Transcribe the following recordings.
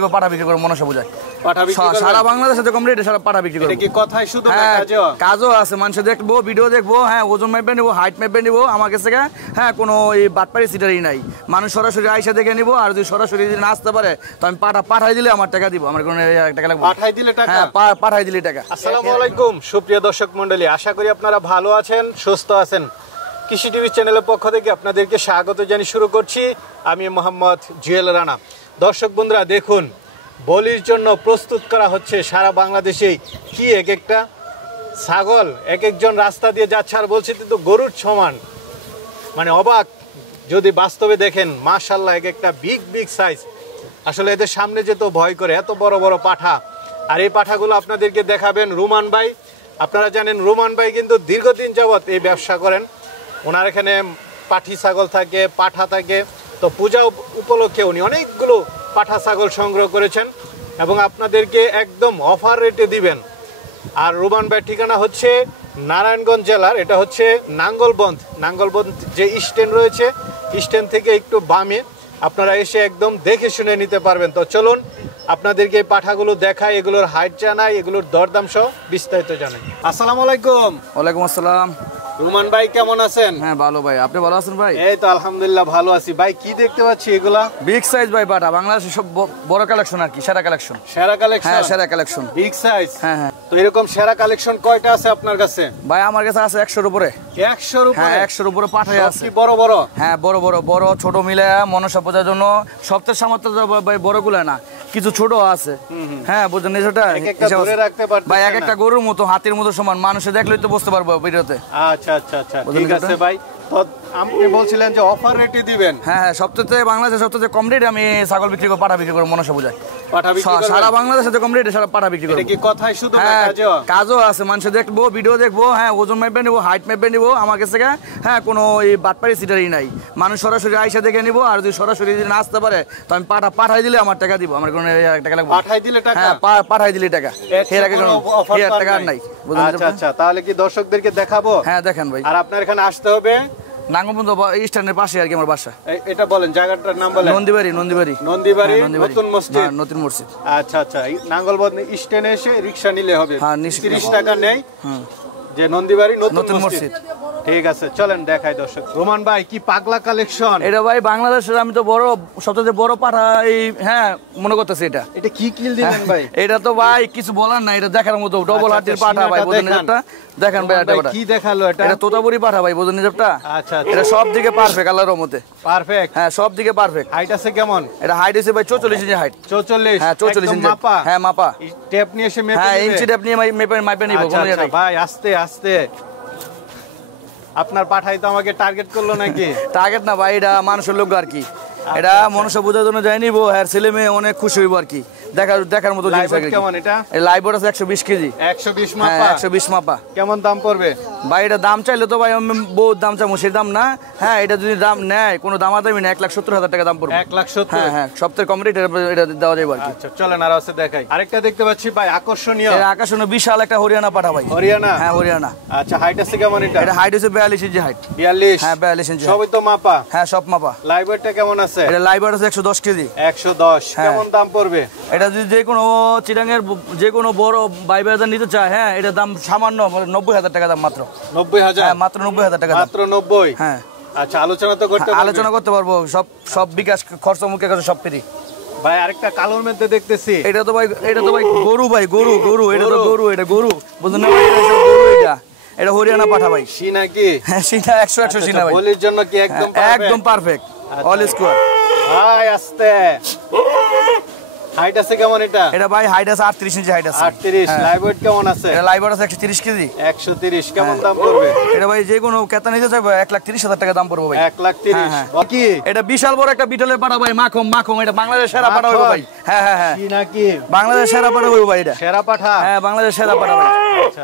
বিক্রি করে পাঠা বিক্রি করে মনসা পূজায় সারা বাংলাদেশে তো কমপ্লিট সারা পাঠা বিক্রি করে কথাই শুধু কাজও আছে, মানুষ দেখবো ভিডিও দেখবো, হ্যাঁ ওজন মেপে নিবো, হাইট মেপে নিবো আমার কাছ থেকে, হ্যাঁ কোনো এই বাটপাড়ি সিটারই নাই। মানুষ সরাসরি আইসা দেখে নিবো, আর যদি সরাসরি যদি না আসতে পারে তো আমি পাঠাই দিলে আমার টাকা দিব, আমার কোনো টাকা লাগবে, পাঠাই দিলে টাকা, হ্যাঁ পাঠাই দিলে টাকা। আসসালামু আলাইকুম সুপ্রিয় দর্শক মণ্ডলী, আশা করি আপনারা ভালো আছেন, সুস্থ আছেন। কৃষি টিভি চ্যানেলের পক্ষ থেকে আপনাদেরকে স্বাগত জানিয়ে শুরু করছি আমি মোহাম্মদ জুয়েল রানা। দর্শক বন্ধুরা দেখুন, বলির জন্য প্রস্তুত করা হচ্ছে সারা বাংলাদেশে। কি এক একটা ছাগল এক একজন রাস্তা দিয়ে যাচ্ছে, আর বলছে কিন্তু গরুর সমান, মানে অবাক যদি বাস্তবে দেখেন। মাশাআল্লাহ, এক একটা বিগ সাইজ। আসলে এদের সামনে যেত ভয় করে, এত বড় বড় পাঠা। আর এই পাঠাগুলো আপনাদেরকে দেখাবেন রুমান ভাই। আপনারা জানেন রুমান ভাই কিন্তু দীর্ঘদিন যাবৎ এই ব্যবসা করেন। ওনার এখানে পাঠি ছাগল থাকে, পাঠা থাকে। তো পূজা উপলক্ষে উনি অনেকগুলো পাঠা ছাগল সংগ্রহ করেছেন এবং আপনাদেরকে একদম অফার রেটে দিবেন। আর রুমান ভাইয়ের ঠিকানা হচ্ছে নারায়ণগঞ্জ জেলার, এটা হচ্ছে নাঙ্গলবন্ধ যে স্ট্যান্ড রয়েছে, স্ট্যান্ড থেকে একটু বামে আপনারা এসে একদম দেখে শুনে নিতে পারবেন। তো চলুন আপনাদেরকে এই পাঠাগুলো দেখাই, এগুলোর হাইট জানাই, এগুলোর দরদাম সহ বিস্তারিত জানাই। আসসালামু আলাইকুম। ওয়ালাইকুম আসসালাম। রুমান ভাই কেমন আছেন? হ্যাঁ ভালো ভাই, আপনি ভালো আছেন ভাই? এই তো আলহামদুলিল্লাহ ভালো আছি। ভাই কি দেখতে পাচ্ছি এগুলা? বিগ সাইজ ভাই পাঠা, বাংলাদেশের সব বড় কালেকশন আর কি, সেরা কালেকশন। হ্যাঁ সেরা কালেকশন, বিগ সাইজ। হ্যাঁ। তো এরকম সেরা কালেকশন কয়টা আছে আপনার কাছে? ভাই আমার কাছে আছে 100-র উপরে। 100-র উপরে? হ্যাঁ 100-র উপরে পাঠাই আছে। বড় বড়? হ্যাঁ বড় ছোট মিলে মনসা পূজার জন্য সবচেয়ে সামর্থ্য ভাই বড়গুলো না, কিছু ছোট আছে। হ্যাঁ বুঝলেন সেটা ভাই, এক একটা গরুর মতো, হাতির মতো সমান, মানুষে দেখলেই তো বুঝতে পারবো ভিডিওতে। আচ্ছা ঠিক আছে ভাই। আপনি বলছিলেন যে অফার রেটে দিবেন। হ্যাঁ সবচেয়ে বাংলাদেশে সবচেয়ে কম রেটে আমি ছাগল বিক্রি করে পাঠা বিক্রি করে মনসা পূজায় সারা বাংলাদেশে কম রেটে সারা পাঠা বিক্রি করে। কথাই শুধু কাজও আছে, মানুষ দেখবো ভিডিও দেখবো, হ্যাঁ ওজন মেপে নিবো, হাইট মেপে নিবো আমার কাছ থেকে, হ্যাঁ কোনো এই বাটপাড়ি সিটারই নাই। মানুষ সরাসরি আইসা দেখে নিবো, আর যদি সরাসরি যদি না আসতে পারে তো আমি পাঠাই দিলে আমার টাকা দিব, আমার কোনো টাকা লাগবে, পাঠাই দিলে টাকা, হ্যাঁ পাঠাই দিলে টাকা, এর আগে কোনো টাকা আর নাই। আচ্ছা তাহলে কি দর্শকদেরকে দেখাবো? হ্যাঁ দেখেন ভাই। আর আপনার এখানে আসতে হবে নাঙ্গলবন্ধ স্ট্যান্ডের পাশে আর কি আমার বাসা। এটা বলেন জায়গাটার নাম বলেন। নন্দীবাড়ি নতুন মসজিদ। আচ্ছা নাঙ্গলবন্ধ স্ট্যান্ডে এসে রিকশা নিলে হবে, 30 টাকা নেই, যে নন্দীবাড়ি নতুন মসজিদ। ঠিক আছে চলেন দেখাই দর্শক। রোমান ভাই কি পাগলা কালেকশন এটা ভাই, বাংলাদেশের আমি তো সবচেয়ে বড় পাঠা এই, হ্যাঁ মনে করতেছি। এটা কি কিল দিলেন ভাই? এটা তো ভাই কিছু বলার না, এটা দেখার মতো ডবল হার্টের পাঠা ভাই, বুঝলেন এটা দেখেন ভাই। এটা কি দেখালো? এটা তোতাপুরি পাঠা ভাই, বুঝলেন এটা। আচ্ছা এটা সব দিকে পারফেক্ট, আল্লাহর রহমতে পারফেক্ট। হ্যাঁ সব দিকে পারফেক্ট। হাইট আছে কেমন? এটা হাইট আছে ভাই 44 ইঞ্চি হাইট। 44? হ্যাঁ 44 ইঞ্চি মাপা। হ্যাঁ মাপা, টেপ নিয়ে এসে মেপে, হ্যাঁ ইঞ্চি টেপ নিয়ে মেপে নিব। ভাই আস্তে আপনার পাঠাই তো আমাকে টার্গেট করলো নাকি? টার্গেট না ভাই, এটা মানুষের লোক আর কি। এটা মনসা পূজার জন্য যাই নিবো, হ্যাঁ ছেলে মেয়ে অনেক খুশি হইব আর কি, দেখার মতো জিনিস। কেমন এটা? লাইভ আছে 120 কেজি। 120 মাপা? 120 মাপা। কেমন দাম পড়বে ভাই? এটা দাম চাইলে তো ভাই আমি বহুত দাম চাইবো, সেই দাম না। হ্যাঁ এটা যদি দাম নেয়, কোনো দামাদামি না, 1,70,000 টাকা দাম পড়বে। 1,70,000? হ্যাঁ সবথেকে কম রেট এটা দেওয়া যাবে আর কি। আচ্ছা চলেন আর আছে দেখাই। আরেকটা দেখতে পাচ্ছি ভাই আকর্ষণীয়। আকর্ষণীয় বিশাল একটা হরিয়ানা পাঠা ভাই। হরিয়ানা? হ্যাঁ হরিয়ানা। আচ্ছা হাইট আছে কেমন এটা? এটা হাইট আছে 42 ইঞ্চি হাইট। 42? হ্যাঁ 42 ইঞ্চি। সবই তো মাপা? হ্যাঁ সব মাপা। লাইভ ওয়েটটা কেমন আছে? এটা লাইভ ওয়েট আছে 110 কেজি। 110? কেমন দাম পড়বে? এটা যদি যে কোনো চিটাঙ্গের যে কোনো বড় ভাই ভাইদের নিতে চায়, হ্যাঁ এটা দাম সামান্য 90,000 টাকা দাম মাত্র। 90,000? হ্যাঁ মাত্র 90,000 টাকা মাত্র 90? হ্যাঁ। আচ্ছা আলোচনা তো করতে পারবেন? আলোচনা করতে পারবো, সব বিকাশ খরচ মুখে কাছে সব ফ্রি। ভাই আরেকটা কালোর মধ্যে দেখতেছি। এটা তো ভাই গরু ভাই, গরু এটা তো গরু, এটা গরু, বুঝলেন না ভাই? এটা গরু, এটা হরিয়ানা পাঠা ভাই। সি নাকি? হ্যাঁ সিনা 100 সিনা ভাই। বলির জন্য কি একদম পারফেক্ট, অল স্কোয়ার। ভাই আস্তে। হাইট আছে কেমন এটা? এটা ভাই হাইট আছে 38 ইঞ্চি হাইট আছে। 38? লাইভ ওয়েট কেমন আছে? এটা লাইভ ওয়েট আছে 130 কেজি। 130? কেমন দাম পড়বে? এটা ভাই যে কোনো ক্রেতা নিতে চাইবে 1,30,000 টাকা দাম পড়বে ভাই। 1,30,000? কি এটা বিশাল বড় একটা বিটলের পাঠা ভাই, মাখম। এটা বাংলাদেশের সেরা পাঠা হইব ভাই। হ্যাঁ কি নাকি? বাংলাদেশের সেরা পাঠা হইব ভাই। এটা সেরা পাঠা? হ্যাঁ বাংলাদেশের সেরা পাঠা ভাই।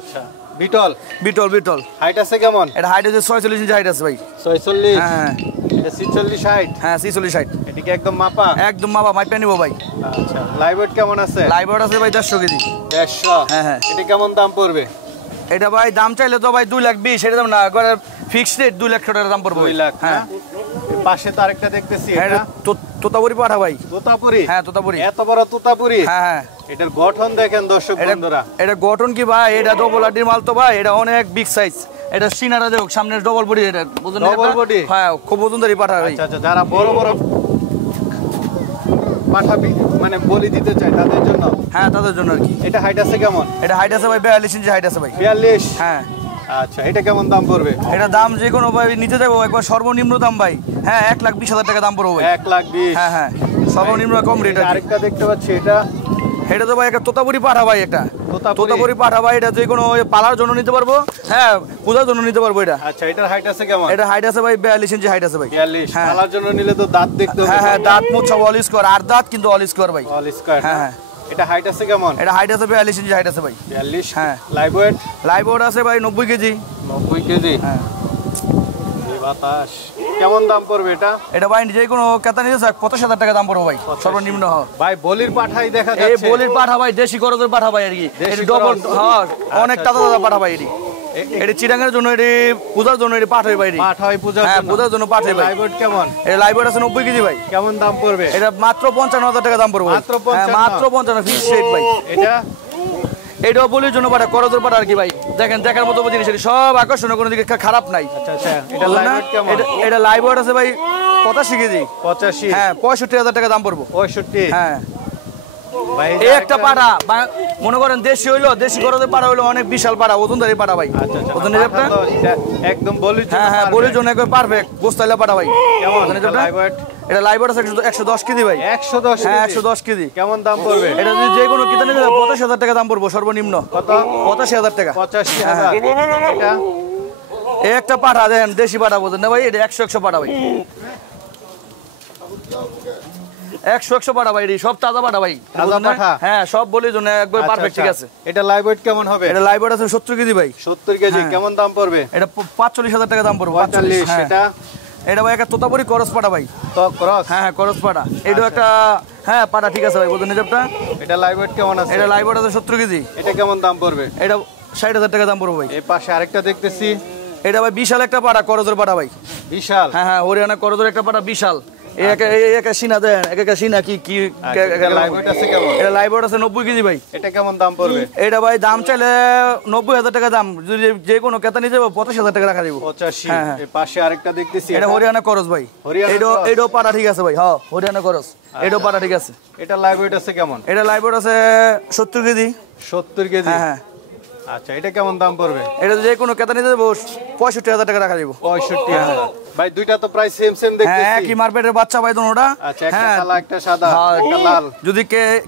আচ্ছা বিটল। হাইট আছে কেমন? এটা হাইট আছে 46 ইঞ্চি হাইট আছে ভাই। 46? হ্যাঁ। এটা 46 হাইট? হ্যাঁ 46 হাইট। এটা কি একদম মাপা? একদম মাপা, মাইপা নিব ভাই। আচ্ছা লাইভ ওয়েট কেমন আছে? লাইভ ওয়েট আছে ভাই 150 কেজি। 150? হ্যাঁ। এটা কেমন দাম পড়বে? এটা ভাই দাম চাইলে তো ভাই 2,20,000, এটা দাম না, ফিক্সড রেট 2,00,000 টাকা দাম পড়বে। 2 লাখ? হ্যাঁ পাশে তো আরেকটা দেখতেছি, হ্যাঁ এটা তোতাপুরি পাঠা ভাই। তোতাপুরি? হ্যাঁ তোতাপুরি। এত বড় তোতাপুরি? হ্যাঁ হ্যাঁ। এটার গঠন দেখেন দর্শক বন্ধুরা। এটা গঠন কি ভাই, এটা ডবল আডির মাল তো ভাই, এটা অনেক বিগ সাইজ। এটা সিনারা দেখ সামনে ডবল বডি, এটা বুঝুন ডবল বডি? হ্যাঁ খুব ওজনদারি পাঠা ভাই। আচ্ছা আচ্ছা, যারা বড় বড় পাঠা মানে বলি দিতে চায় তাদের জন্য? হ্যাঁ তাদের জন্য আর কি। এটা হাইট আছে কেমন? এটা হাইট আছে ভাই 42 ইঞ্চি হাইট আছে ভাই। 42? হ্যাঁ। আচ্ছা, এটা কেমন দাম পড়বে? এটা দাম যে কোনো ভাই নিতে যাবো একবার সর্বনিম্ন দাম ভাই, হ্যাঁ 1,20,000 টাকা দাম পড়বে ভাই। 1,20,000? হ্যাঁ হ্যাঁ সর্বনিম্ন কম রেট। আরেকটা দেখতে পাচ্ছি, এটা এটা তো ভাই একটা তোতাপুরি পাঠা ভাই, একটা তোতাপুরি পাঠা ভাই। এটা যে কোনো পালার জন্য নিতে পারবো, হ্যাঁ পূজার জন্য নিতে পারবো এটা। আচ্ছা, এটার হাইট আছে কেমন? এটা হাইট আছে ভাই 42 ইঞ্চি হাইট আছে ভাই। 42? হ্যাঁ। পালার জন্য নিলে তো দাঁত দেখতে হবে। হ্যাঁ হ্যাঁ দাঁত মুখ সব অল স্কোয়ার, আর দাঁত কিন্তু অল স্কোয়ার ভাই। All square? হ্যাঁ হ্যাঁ। এটা হাইট আছে কেমন? এটা হাইট আছে 42 ইঞ্চি হাইট আছে ভাই। 42? হ্যাঁ। Live weight? লাইভ ওয়েট আছে ভাই 90 কেজি। 90 কেজি? হ্যাঁ। বাতাস কেমন দাম পড়বে এটা? এটা ভাই যে কোনো কেতা নিতে চাক 85,000 টাকা দাম পড়বে ভাই সর্বনিম্ন। ভাই বলির পাঠাই দেখা যাচ্ছে। এই বলির পাঠা ভাই, দেশি করজের পাঠা ভাই আর কি। দেশি এটা ডবল, করজ? হ্যাঁ অনেক তাজা তাজা পাঠা ভাই। এটি চিটাঙ্গের জন্য, এটি পূজার জন্য এটি পাঠ হয় ভাই। পাঠ হয় পূজার হ্যাঁ জন্য? পূজার জন্য পাঠ হয় ভাই। লাইভ ওয়েট কেমন? এটা লাইভ ওয়েট আছে 90 কেজি ভাই। কেমন দাম পড়বে? এটা মাত্র 55,000 টাকা দাম পড়বে ভাই। মাত্র 55? হ্যাঁ মাত্র 55 ফিক্স রেট ভাই। এটা এটাও বলির জন্য পাঠা, করজের পাঠা আর কি ভাই। দেখেন দেখার মতো জিনিস, এটি সব আকর্ষণীয়, কোনো দিকে খারাপ নাই। আচ্ছা আচ্ছা, এটা লাইভ ওয়েট কেমন? এটা লাইভ ওয়েট আছে ভাই 85 কেজি। 85? হ্যাঁ 65,000 টাকা দাম পড়বো। 65? হ্যাঁ। ভাই এই একটা পাড়া মনে করেন দেশি হইলো, দেশি করজের পাড়া হইলো অনেক বিশাল পাড়া, ওজনদারি পাড়া ভাই। আচ্ছা আচ্ছা, ওজনের পাঠা তো এটা একদম বলির জন্য? হ্যাঁ হ্যাঁ perfect? বলির জন্য একবার পারফেক্ট গোস্তাইলা পাড়া ভাই। কেমন ওজনের এটা লাইভ ওয়েট? এটা লাইভ ওয়েট আছে 110 কেজি ভাই। 110? হ্যাঁ 110 কেজি। কেমন দাম পড়বে? এটা যদি যে কোনো কিতা নিতে 85,000 টাকা দাম পড়বো সর্বনিম্ন। কত? 85,000 টাকা। 85,000? এটা এই একটা পাঠা দেন দেশি পাঠা বোঝেন না ভাই, এটা 100 পাঠা ভাই। 100 পাঠা ভাই, সব তাজা পাঠা ভাই। তাজা পাঠা? হ্যাঁ সব বলির জন্য একবার পারফেক্ট, ঠিক আছে। এটা লাইভ ওয়েট কেমন হবে? এটা লাইভ ওয়েট আছে 70 কেজি ভাই। 70 কেজি? হ্যাঁ। কেমন দাম পড়বে? এটা 45,000 টাকা দাম পড়বে। 45? হ্যাঁ। এটা এটা ভাই একটা তোতাপুরি করস পাটা ভাই। তো ক্রস? হ্যাঁ হ্যাঁ করস পাটা। এটাও একটা হ্যাঁ পাটা, ঠিক আছে ভাই বুঝুন নিজবটা। এটা লাইভ ওয়েট কেমন আছে? এটা লাইভ ওয়েট আছে 70 কেজি। এটা কেমন দাম পড়বে? এটা 60,000 টাকা দাম পড়বে ভাই। এই পাশে আরেকটা দেখতেছি, এটা ভাই বিশাল একটা পাটা, করজের পাটা ভাই। বিশাল? হ্যাঁ হ্যাঁ হরিয়ানা করজের একটা পাটা বিশাল। এই একটা সিনা দেন, একটা সিনা কি কি। লাইভ ওয়েট আছে কেমন? এটা লাইভ ওয়েট আছে 90 কেজি ভাই। এটা কেমন দাম পড়বে? এটা ভাই দাম চাইলে 90,000 টাকা দাম, যদি যে কোনো কেতা নিয়ে যাবো 85,000 টাকা রাখা দিব। 85? হ্যাঁ, হ্যাঁ। এই পাশে আরেকটা দেখতেছি, এটা হরিয়ানা করজ ভাই। হরিয়ানা এটাও করজ? এটাও পাটা ঠিক আছে ভাই। হ্যাঁ হরিয়ানা করজ, এটাও পাটা ঠিক আছে। এটা লাইভ ওয়েট আছে কেমন? এটা লাইভ ওয়েট আছে 70 কেজি। 70 কেজি? হ্যাঁ হ্যাঁ। আচ্ছা, এটা কেমন দাম পড়বে? এটা যে কোনো কেতা নিতে যাবো 65,000 টাকা রাখা দিব। 65,000? ভাই দুইটা তো প্রায় সেম সেম হ্যাঁ দেখতেছি। একই মার্কেটের বাচ্চা ভাই দোনোটা। আচ্ছা, একটা হ্যাঁ কালো একটা সাদা, হ্যাঁ, একটা লাল। যদি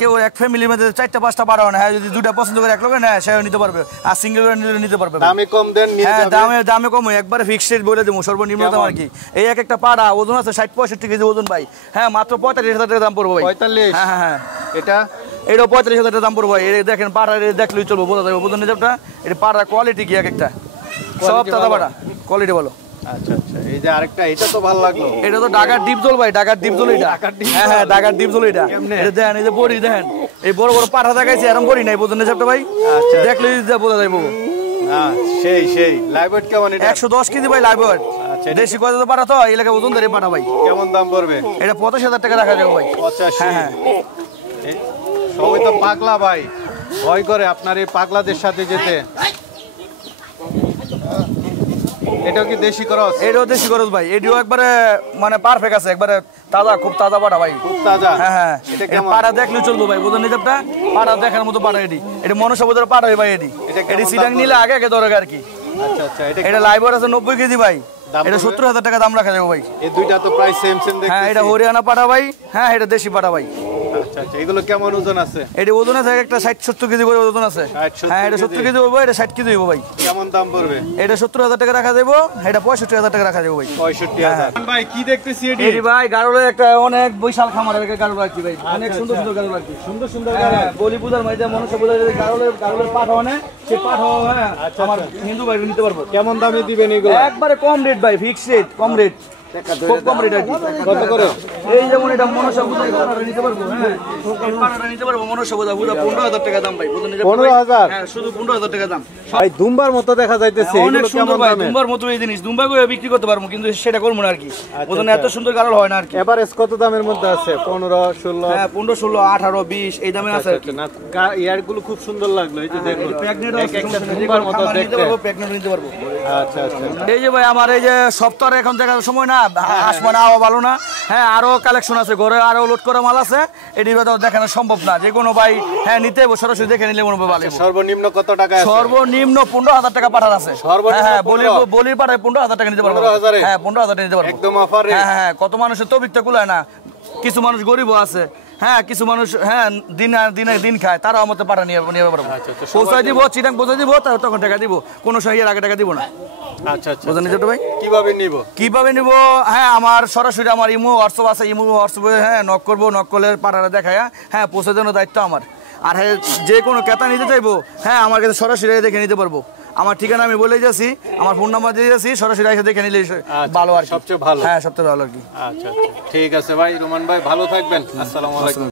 কেউ এক ফ্যামিলির মধ্যে 4টা-5টা পাড়া হয় না, হ্যাঁ যদি দুটা পছন্দ করে এক লোকে নেয় সেও নিতে পারবে, আর সিঙ্গেল করে নিতে পারবে। দামে কম দেন, নিয়ে হ্যাঁ যাবে? দামে কম, একবারে ফিক্সড রেট বলে দেবো সর্বনিম্ন দাম আর কি। এই একটা পাড়া ওজন আছে 60-65 কেজি ওজন ভাই। হ্যাঁ মাত্র 45,000 টাকা দাম পড়বে ভাই। 45? হ্যাঁ হ্যাঁ হ্যাঁ। এটা এটাও 45,000 টাকা দাম পড়বে ভাই। এই দেখেন পাড়া দেখলেই চলবো, বোঝা যাবে বুঝুন নিজবটা। এটা পাড়া কোয়ালিটি কি এক একটা, সব তাজা পাড়া, কোয়ালিটি বলো। আচ্ছা আচ্ছা, এই যে আরেকটা, এটা তো ভালো লাগলো। এটা তো ঢাকার ডিপ জল ভাই, ঢাকার ডিপ জল এটা। হ্যাঁ হ্যাঁ ঢাকার ডিপ জল এটা। কেমনে? এটা দেখেন, এই যে বড়ি দেখেন, এই বড় বড় পাঠা দেখাইছে, এরকম বড়ি নাই বুঝুন নিজবটা ভাই। আচ্ছা, দেখলেই বোঝা যাবে। হ্যাঁ সেই সেই। লাইভ ওয়েট কেমন এটা? 110 কেজি ভাই লাইভ ওয়েট। আচ্ছা, দেশি কথা তো পাঠা তো এই এলাকায় ওজন ধরে পাঠা ভাই। কেমন দাম পড়বে? এটা 85,000 টাকা রাখা যাবে ভাই। 85? হ্যাঁ হ্যাঁ। সবাই তো পাগলা ভাই, ভয় করে আপনার এই পাগলাদের সাথে যেতে। এটাও কি দেশি ক্রস? এটাও দেশি খরচ ভাই। এটিও একবারে মানে পারফেক্ট আছে, একবারে তাজা, খুব তাজা পাঠা ভাই। খুব তাজা? হ্যাঁ হ্যাঁ। এটা এটা কেমন? পাড়া দেখলেও চলবো ভাই বুঝুন নিজবটা। পাড়া দেখার মতো পাড়া এটি। এটা মনসাবুদের পাড়া ভাই এটি। এটা কেমন এটি দাম সিটাং পড়বে? নিলে আগে আগে দরকার আর কি। আচ্ছা আচ্ছা, এটা লাইভ ওয়েট আছে 90 কেজি ভাই। দাম এটা পড়বে? 70,000 টাকা দাম রাখা যাবে ভাই। এই দুইটা তো প্রায় সেম সেম হ্যাঁ দেখতেছি। এটা হরিয়ানা পাঠা ভাই। হ্যাঁ এটা দেশি পাঠা ভাই। আচ্ছা আচ্ছা, এগুলো কেমন ওজন আছে? এটা ওজন আছে একটা 60-70 কেজি করে ওজন আছে। 60-70 হ্যাঁ এটা 70 কেজি হইব, এটা 60 কেজি হইব ভাই। কেমন দাম পড়বে? এটা 70,000 টাকা রাখা যাবো, এটা 65,000 টাকা রাখা যাবে ভাই। 65,000? ভাই কি দেখতেছি এটি? এটি ভাই গাড়লের একটা অনেক বিশাল খামারের গাড়ল রাখছি ভাই, অনেক সুন্দর সুন্দর গাড়ল রাখছি। সুন্দর সুন্দর হ্যাঁ বলি পূজার মধ্যে মনসা পূজার গাড়লের পাঠ হয় না, সে পাঠ হ্যাঁ আচ্ছা, আমার হিন্দু ভাই নিতে পারবো। কেমন দামে দিবেন এগুলো? একবারে কম রেট ভাই, ফিক্সড রেট, কম রেট। খুব কম রেট আর কি। কত করে? এই যেমন এটা মনসা বুদা নিতে পারবো, হ্যাঁ এই পাড়াটা নিতে পারবো মনসা বুদা 15,000 টাকা দাম ভাই, বুঝলেন? 15,000? হ্যাঁ শুধু 15,000 টাকা দাম। ভাই দুম্বার মতো দেখা যাইতেছে, অনেক এগুলো সুন্দর কেমন ভাই, দামে? দুম্বার মতো এই জিনিস দুম্বা করে বিক্রি করতে পারবো, কিন্তু সেটা করবো না আর কি, বুঝলেন? এত সুন্দর কালার হয় না আর কি। এভারেজ কত দামের মধ্যে আছে? 15, 16? হ্যাঁ 15, 16, 18, 20 এই দামে আছে আর কি। না ইয়ারগুলো খুব সুন্দর লাগলো, এই যে দেখুন প্যাকনেট এক একটা দুম্বার মতো দেখতে। প্যাকনেট নিতে পারবো। আচ্ছা আচ্ছা। এই যে ভাই আমার এই যে সপ্তাহে এখন দেখার সময় না, আসমান আওয়া ভালো না, হ্যাঁ আরো কালেকশন আছে, ঘরে আরো লোড করা মাল আছে, এটি দেখানো সম্ভব না। যে কোনো ভাই হ্যাঁ নিতে হবে, সরাসরি দেখে নিলে মনে হবে ভালো। সর্বনিম্ন কত টাকা আছে? সর্বনিম্ন 15,000 টাকা পাঠার আছে। হ্যাঁ বলির পাঠায় 15,000 টাকা নিতে পারবো। 15,000? হ্যাঁ 15,000 টাকা নিতে পারবো একদম অফার রেট। হ্যাঁ হ্যাঁ, কত মানুষের তবিকটা কুলায় না, কিছু মানুষ গরিবও আছে, হ্যাঁ কিছু মানুষ হ্যাঁ দিন খায়, তারা আমাদের পাঠা নিয়ে পারবো। পৌঁছায় দিব, চিটাং পৌঁছায় দিব, তখন টাকা দিব, কোনো সময় এর আগে টাকা দিব না। আচ্ছা আচ্ছা। বুঝলেন ছোট ভাই? কিভাবে নিব? হ্যাঁ আমার সরাসরি আমার ইমো হোয়াটসঅ্যাপ আছে, ইমো হোয়াটসঅ্যাপে হ্যাঁ নক করবো, নক করলে পাঠাটা দেখায়, হ্যাঁ পৌঁছে দেওয়ার দায়িত্ব আমার। আর হ্যাঁ যে কোনো ক্রেতা নিতে চাইবো, হ্যাঁ আমার কাছে সরাসরি দেখে নিতে পারবো। আমার ঠিকানা আমি বলে যাচ্ছি, আমার ফোন নাম্বার দিয়ে যাচ্ছি, সরাসরি এসে দেখে নিলে ভালো আর কি। সবচেয়ে ভালো। হ্যাঁ সবচেয়ে ভালো আর কি। আচ্ছা আচ্ছা, ঠিক আছে ভাই রোমান ভাই, ভালো থাকবেন। আসসালামু আলাইকুম।